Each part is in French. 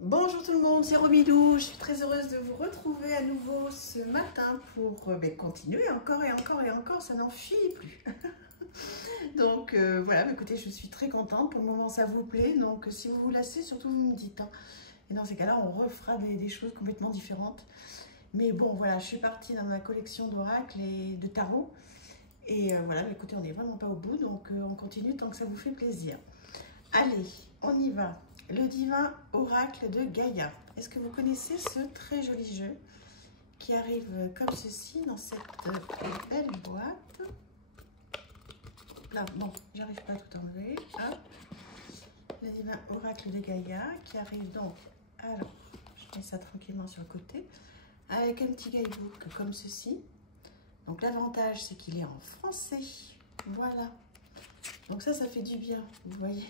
Bonjour tout le monde, c'est Romilou. Je suis très heureuse de vous retrouver à nouveau ce matin pour continuer encore et encore et encore, ça n'en finit plus. Donc voilà, écoutez, je suis très contente. Pour le moment, ça vous plaît. Donc si vous vous lassez, surtout vous me dites, hein. Et dans ces cas-là, on refera des choses complètement différentes. Mais bon, voilà, je suis partie dans ma collection d'oracles et de tarot. Et voilà, écoutez, on n'est vraiment pas au bout, donc on continue tant que ça vous fait plaisir. Allez, on y va. Le divin oracle de Gaïa. Est-ce que vous connaissez ce très joli jeu qui arrive comme ceci dans cette belle boîte? Là, non, j'arrive pas à tout enlever. Hop. Le divin oracle de Gaïa qui arrive donc. Alors, je mets ça tranquillement sur le côté. Avec un petit guidebook comme ceci. Donc l'avantage, c'est qu'il est en français. Voilà. Donc ça fait du bien, vous voyez.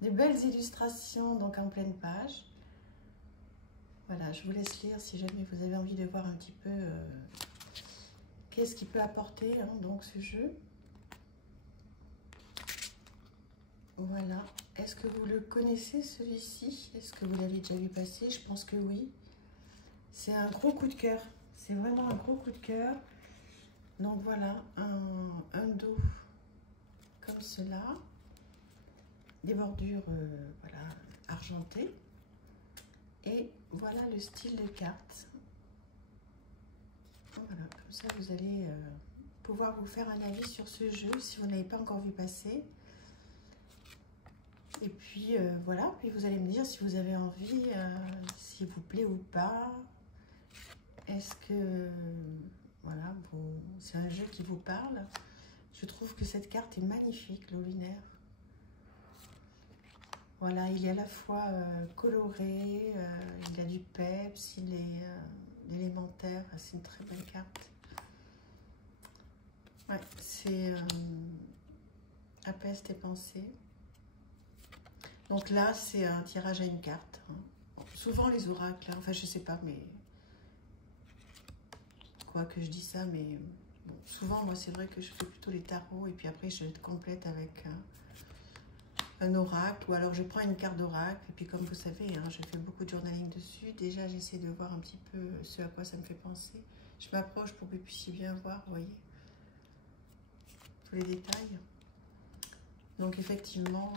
De belles illustrations donc en pleine page. Voilà, je vous laisse lire si jamais vous avez envie de voir un petit peu qu'est-ce qu'il peut apporter donc ce jeu. Voilà. Est-ce que vous le connaissez celui-ci? Est-ce que vous l'avez déjà vu passer? Je pense que oui. C'est un gros coup de cœur. C'est vraiment un gros coup de cœur. Donc voilà, un dos comme cela. Des bordures voilà, argentées. Et voilà le style de carte. Voilà, comme ça vous allez pouvoir vous faire un avis sur ce jeu si vous n'avez pas encore vu passer. Et puis voilà, puis vous allez me dire si vous avez envie, s'il vous plaît ou pas. Est-ce que voilà, c'est un jeu qui vous parle? Je trouve que cette carte est magnifique, l'eau lunaire. Voilà, il est à la fois coloré, il a du peps, il est élémentaire, c'est une très belle carte. Ouais, c'est apaise tes pensées. Donc là, c'est un tirage à une carte. Bon, souvent les oracles, enfin je sais pas, mais quoi que je dis ça, mais bon, souvent moi c'est vrai que je fais plutôt les tarots et puis après je complète avec un oracle, ou alors je prends une carte d'oracle, et puis comme vous savez, je fais beaucoup de journaling dessus. Déjà, j'essaie de voir un petit peu ce à quoi ça me fait penser. Je m'approche pour que vous puissiez bien voir, vous voyez, tous les détails. Donc effectivement,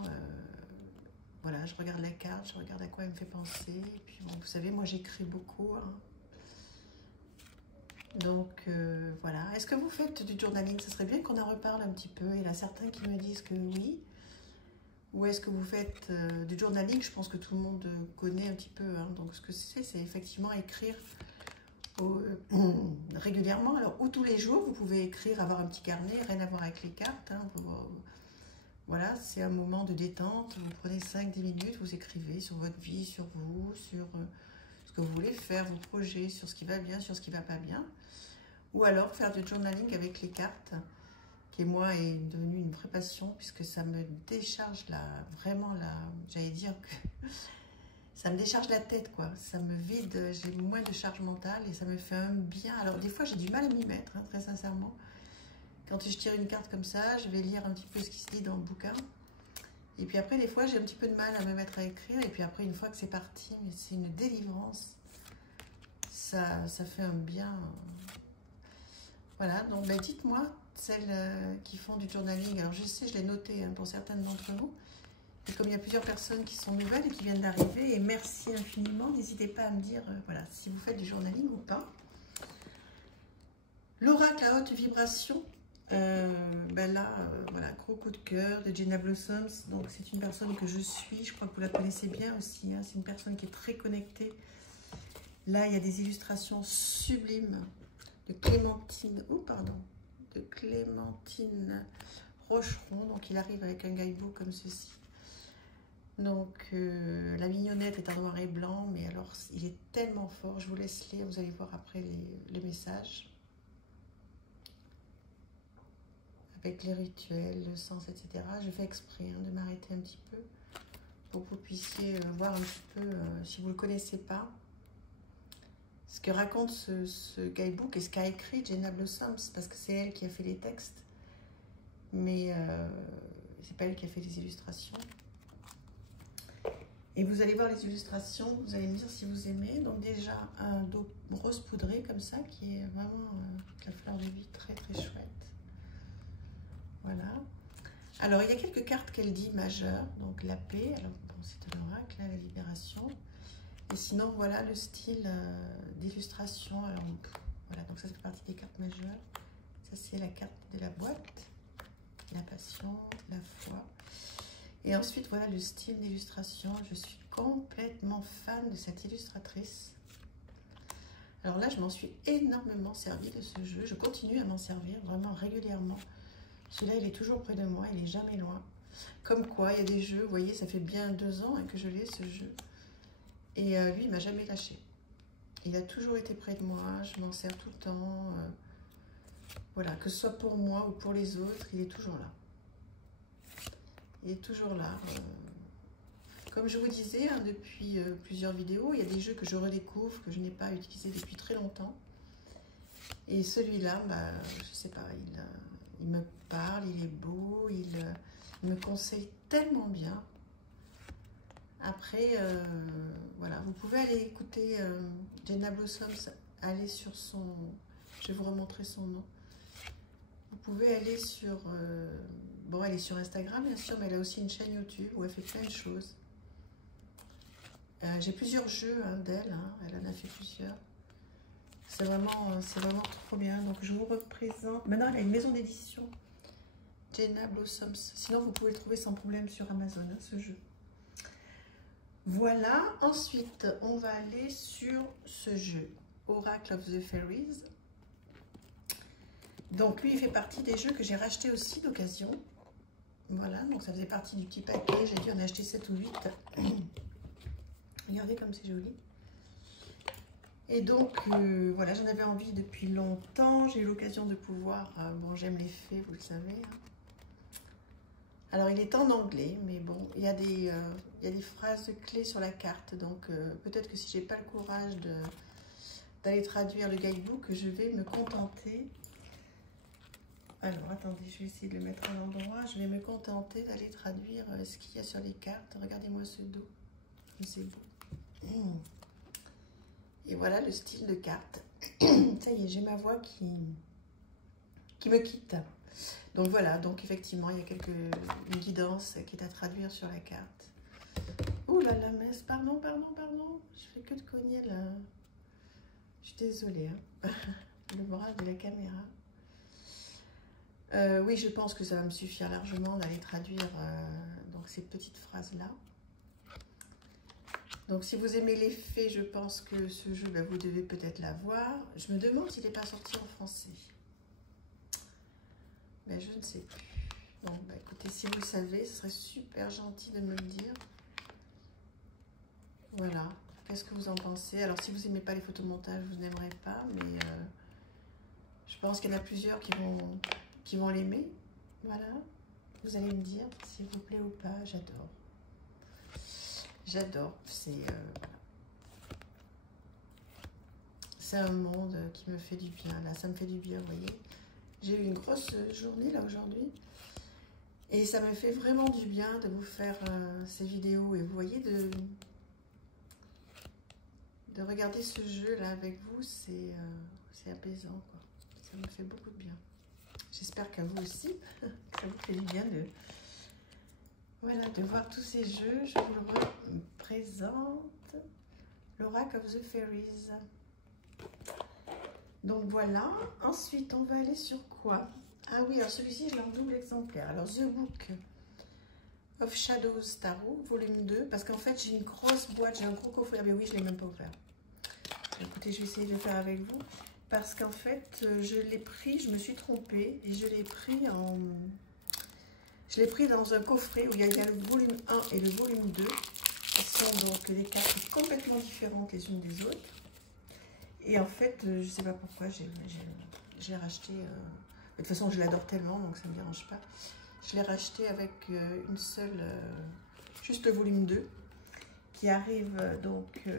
voilà, je regarde la carte, je regarde à quoi elle me fait penser. Et puis bon, vous savez, moi j'écris beaucoup. Donc voilà. Est-ce que vous faites du journaling? Ça serait bien qu'on en reparle un petit peu. Il y en a certains qui me disent que oui. Ou est-ce que vous faites du journaling? Je pense que tout le monde connaît un petit peu. Donc ce que c'est effectivement écrire régulièrement. Alors, ou tous les jours, vous pouvez écrire, avoir un petit carnet, rien à voir avec les cartes. Voilà, c'est un moment de détente. Vous prenez 5-10 minutes, vous écrivez sur votre vie, sur vous, sur ce que vous voulez faire, vos projets, sur ce qui va bien, sur ce qui ne va pas bien. Ou alors faire du journaling avec les cartes, qui moi est devenue une vraie passion, puisque ça me décharge vraiment j'allais dire que ça me décharge la tête, quoi. Ça me vide, j'ai moins de charge mentale et ça me fait un bien. Alors des fois j'ai du mal à m'y mettre, très sincèrement. Quand je tire une carte comme ça, je vais lire un petit peu ce qui se dit dans le bouquin. Et puis après, des fois, j'ai un petit peu de mal à me mettre à écrire. Et puis après, une fois que c'est parti, mais c'est une délivrance. Ça fait un bien. Voilà, donc dites-moi, celles qui font du journaling. Alors je sais, je l'ai noté pour certaines d'entre vous. Et comme il y a plusieurs personnes qui sont nouvelles et qui viennent d'arriver, et merci infiniment, n'hésitez pas à me dire voilà, si vous faites du journaling ou pas. L'oracle à haute vibration, voilà, gros coup de cœur de Jenna Blossoms. Donc c'est une personne que je suis, je crois que vous la connaissez bien aussi, c'est une personne qui est très connectée. Là, il y a des illustrations sublimes de Clémentine, de Clémentine Rocheron. Donc il arrive avec un guidebook comme ceci. Donc la mignonnette est en noir et blanc, mais alors il est tellement fort. Je vous laisse lire, vous allez voir après les messages. Avec les rituels, le sens, etc. Je fais exprès de m'arrêter un petit peu pour que vous puissiez voir un petit peu, si vous ne le connaissez pas, ce que raconte ce guidebook et ce qu'a écrit Jenna Blossoms, parce que c'est elle qui a fait les textes, mais c'est pas elle qui a fait les illustrations. Et vous allez voir les illustrations, vous allez me dire si vous aimez. Donc déjà un dos rose poudré comme ça, qui est vraiment la fleur de vie, très très chouette. Voilà. Alors il y a quelques cartes qu'elle dit majeures, donc la paix, alors bon, c'est un oracle, là, la libération. Et sinon voilà le style d'illustration. Alors voilà, donc ça fait partie des cartes majeures. Ça c'est la carte de la boîte, la passion, la foi. Et ensuite, voilà le style d'illustration. Je suis complètement fan de cette illustratrice. Alors là, je m'en suis énormément servi de ce jeu. Je continue à m'en servir vraiment régulièrement. Celui-là, il est toujours près de moi, il n'est jamais loin. Comme quoi, il y a des jeux, vous voyez, ça fait bien 2 ans que je l'ai, ce jeu. Et lui, il ne m'a jamais lâché. Il a toujours été près de moi, je m'en sers tout le temps. Voilà, que ce soit pour moi ou pour les autres, il est toujours là. Il est toujours là. Comme je vous disais, hein, depuis plusieurs vidéos, il y a des jeux que je redécouvre, que je n'ai pas utilisés depuis très longtemps. Et celui-là, bah, je sais pas, il me parle, il est beau, il me conseille tellement bien. Après, voilà, vous pouvez aller écouter Jenna Blossoms, aller sur son... Je vais vous remontrer son nom. Vous pouvez aller sur... bon, elle est sur Instagram, bien sûr, mais elle a aussi une chaîne YouTube où elle fait plein de choses. J'ai plusieurs jeux hein, d'elle, hein, elle en a fait plusieurs. C'est vraiment trop bien. Donc, je vous représente... Maintenant, elle a une maison d'édition, Jenna Blossoms. Sinon, vous pouvez le trouver sans problème sur Amazon, hein, ce jeu. Voilà. Ensuite, on va aller sur ce jeu, Oracle of the Fairies. Donc, lui, il fait partie des jeux que j'ai racheté aussi d'occasion. Voilà, donc ça faisait partie du petit paquet. J'ai dû en acheter 7 ou 8. Regardez comme c'est joli. Et donc, voilà, j'en avais envie depuis longtemps. J'ai eu l'occasion de pouvoir... bon, j'aime les fées, vous le savez. Alors, il est en anglais, mais bon, il y a des phrases clés sur la carte. Donc, peut-être que si j'ai pas le courage d'aller traduire le guidebook, je vais me contenter... Alors, attendez, je vais essayer de le mettre à l'endroit. Je vais me contenter d'aller traduire ce qu'il y a sur les cartes. Regardez-moi ce dos. C'est beau. Et voilà le style de carte. Ça y est, j'ai ma voix qui me quitte. Donc voilà, donc effectivement, il y a une guidance qui est à traduire sur la carte. Ouh là là, mais pardon. Je fais que de cogner là. Je suis désolée. Hein. Le bras de la caméra. Oui, je pense que ça va me suffire largement d'aller traduire donc ces petites phrases-là. Donc, si vous aimez les fées, je pense que ce jeu, bah, vous devez peut-être l'avoir. Je me demande s'il n'est pas sorti en français. Mais je ne sais plus. Bon, bah, écoutez, si vous le savez, ce serait super gentil de me le dire. Voilà. Qu'est-ce que vous en pensez? Alors, si vous n'aimez pas les photomontages, vous n'aimerez pas, mais je pense qu'il y en a plusieurs qui vont l'aimer. Voilà. Vous allez me dire s'il vous plaît ou pas. J'adore. J'adore. C'est un monde qui me fait du bien. Là, ça me fait du bien, vous voyez. J'ai eu une grosse journée là aujourd'hui. Et ça me fait vraiment du bien de vous faire ces vidéos. Et vous voyez, de regarder ce jeu là avec vous, c'est apaisant, quoi. Ça me fait beaucoup de bien. J'espère qu'à vous aussi, ça vous fait du bien de voir tous ces jeux. Je vous le représente. L'Oracle of the Fairies. Donc voilà. Ensuite, on va aller sur quoi? Ah oui, alors celui-ci, je l'ai en double exemplaire. Alors, The Book of Shadows Tarot, volume 2. Parce qu'en fait, j'ai une grosse boîte, j'ai un gros coffret. Ah ben oui, je ne l'ai même pas ouvert. Écoutez, je vais essayer de le faire avec vous. Parce qu'en fait, je l'ai pris, je me suis trompée. Et je l'ai pris en... Je l'ai pris dans un coffret où il y a le volume 1 et le volume 2. Qui sont donc des cartes complètement différentes les unes des autres. Et en fait, je ne sais pas pourquoi, j'ai racheté... de toute façon, je l'adore tellement, donc ça ne me dérange pas. Je l'ai racheté avec une seule... juste le volume 2. Qui arrive donc...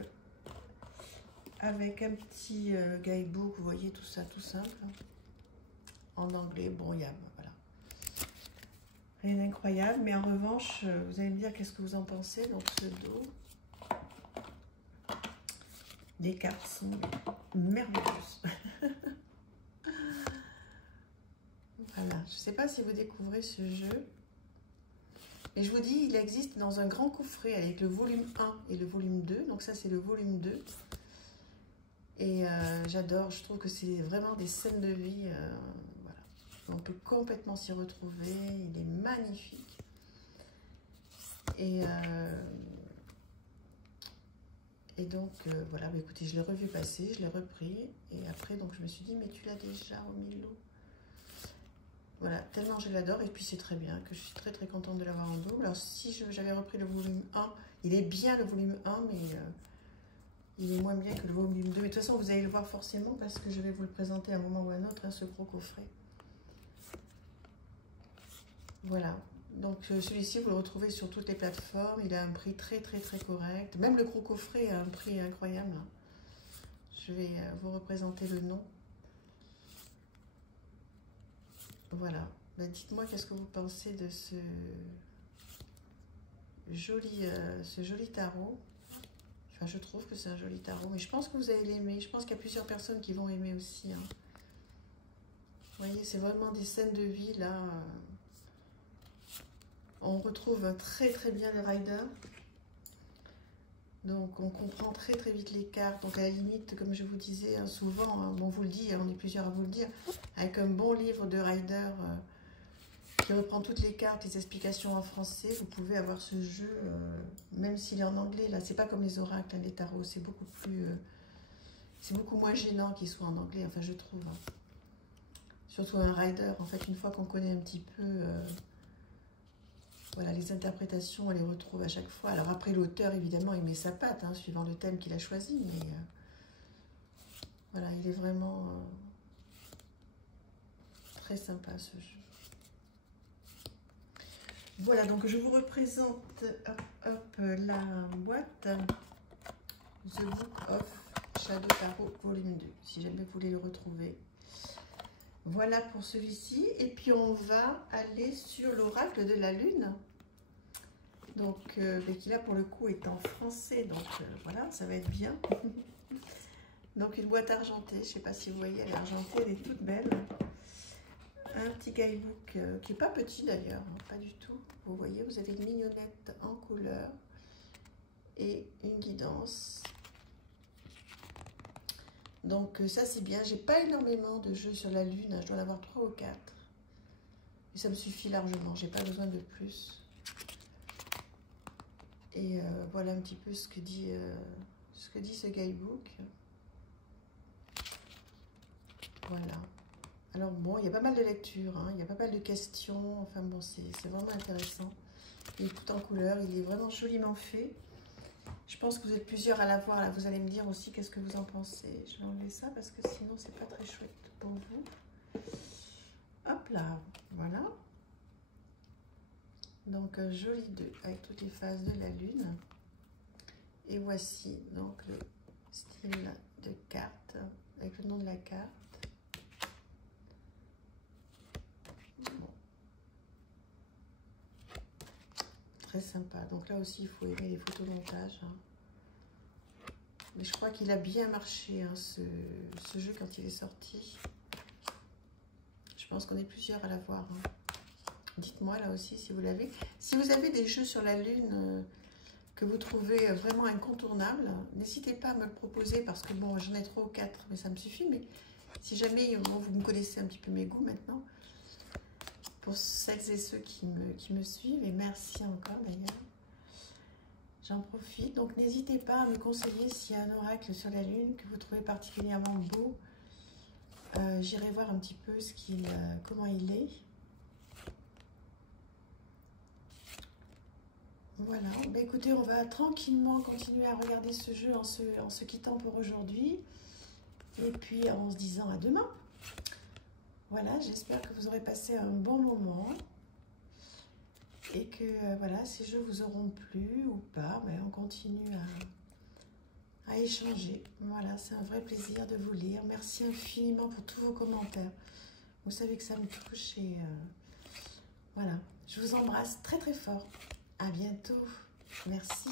avec un petit guidebook, vous voyez, tout ça, tout simple. En anglais, bon, il y a... Voilà. Rien d'incroyable, mais en revanche, vous allez me dire qu'est-ce que vous en pensez. Donc ce dos, les cartes sont merveilleuses. Voilà, je ne sais pas si vous découvrez ce jeu. Et je vous dis, il existe dans un grand coffret avec le volume 1 et le volume 2. Donc ça, c'est le volume 2. Et j'adore, je trouve que c'est vraiment des scènes de vie. Voilà. On peut complètement s'y retrouver. Il est magnifique. Et donc, voilà, bah, écoutez, je l'ai revu passer, je l'ai repris. Et après, donc, je me suis dit, mais tu l'as déjà au Milo. Voilà, tellement je l'adore. Et puis, c'est très bien, que je suis très, très contente de l'avoir en double. Alors, si j'avais repris le volume 1, il est bien le volume 1, mais il est moins bien que le volume 2. Mais de toute façon, vous allez le voir forcément parce que je vais vous le présenter à un moment ou à un autre, hein, ce gros coffret. Voilà. Donc celui-ci, vous le retrouvez sur toutes les plateformes. Il a un prix très très très correct. Même le gros coffret a un prix incroyable. Je vais vous représenter le nom. Voilà. Ben, dites-moi qu'est-ce que vous pensez de ce joli tarot. Enfin, je trouve que c'est un joli tarot. Mais je pense que vous allez l'aimer. Je pense qu'il y a plusieurs personnes qui vont aimer aussi. Hein. Vous voyez, c'est vraiment des scènes de vie là. On retrouve très très bien les riders. Donc on comprend très très vite les cartes. Donc à la limite, comme je vous disais hein, souvent, hein, on vous le dit, on est plusieurs à vous le dire, avec un bon livre de rider qui reprend toutes les cartes, les explications en français, vous pouvez avoir ce jeu, même s'il est en anglais. Là, c'est pas comme les oracles, hein, les tarots, c'est beaucoup plus, c'est beaucoup moins gênant qu'il soit en anglais. Enfin, je trouve. Hein. Surtout un rider. En fait, une fois qu'on connaît un petit peu. Voilà, les interprétations, on les retrouve à chaque fois. Alors après, l'auteur, évidemment, il met sa patte, hein, suivant le thème qu'il a choisi. Mais voilà, il est vraiment très sympa, ce jeu. Voilà, donc je vous représente la boîte The Book of Shadow Tarot volume 2, si jamais vous voulez le retrouver. Voilà pour celui-ci. Et puis on va aller sur l'oracle de la lune. Donc, qui là pour le coup est en français. Donc voilà, ça va être bien. Donc une boîte argentée. Je ne sais pas si vous voyez, elle est argentée, elle est toute belle. Un petit guidebook qui n'est pas petit d'ailleurs, hein, pas du tout. Vous voyez, vous avez une mignonnette en couleur et une guidance. Donc ça c'est bien, j'ai pas énormément de jeux sur la lune, hein. Je dois en avoir 3 ou 4. Et ça me suffit largement, j'ai pas besoin de plus. Et voilà un petit peu ce que dit ce guidebook. Voilà. Alors bon, il y a pas mal de lectures, hein. Il y a pas mal de questions, enfin bon, c'est vraiment intéressant. Il est tout en couleur, il est vraiment joliment fait. Je pense que vous êtes plusieurs à l'avoir, là, vous allez me dire aussi qu'est-ce que vous en pensez. Je vais enlever ça parce que sinon c'est pas très chouette pour vous. Hop là, voilà. Donc un joli 2 avec toutes les phases de la lune. Et voici donc le style de carte avec le nom de la carte. Bon. Très sympa. Donc là aussi il faut aimer les photomontages. Hein. Mais je crois qu'il a bien marché hein, ce jeu quand il est sorti. Je pense qu'on est plusieurs à l'avoir. Hein. Dites-moi là aussi si vous l'avez. Si vous avez des jeux sur la lune que vous trouvez vraiment incontournables, n'hésitez pas à me le proposer parce que bon, j'en ai 3 ou 4, mais ça me suffit. Mais si jamais bon, vous me connaissez un petit peu mes goûts maintenant, pour celles et ceux qui me suivent, et merci encore d'ailleurs. J'en profite, donc n'hésitez pas à me conseiller s'il y a un oracle sur la lune que vous trouvez particulièrement beau. J'irai voir un petit peu comment il est. Voilà, bah écoutez, on va tranquillement continuer à regarder ce jeu en se quittant pour aujourd'hui. Et puis en se disant à demain. Voilà, j'espère que vous aurez passé un bon moment. Et que voilà, ces jeux vous auront plu ou pas, mais on continue à échanger. Voilà, c'est un vrai plaisir de vous lire. Merci infiniment pour tous vos commentaires. Vous savez que ça me touche et Voilà, je vous embrasse très très fort. À bientôt. Merci.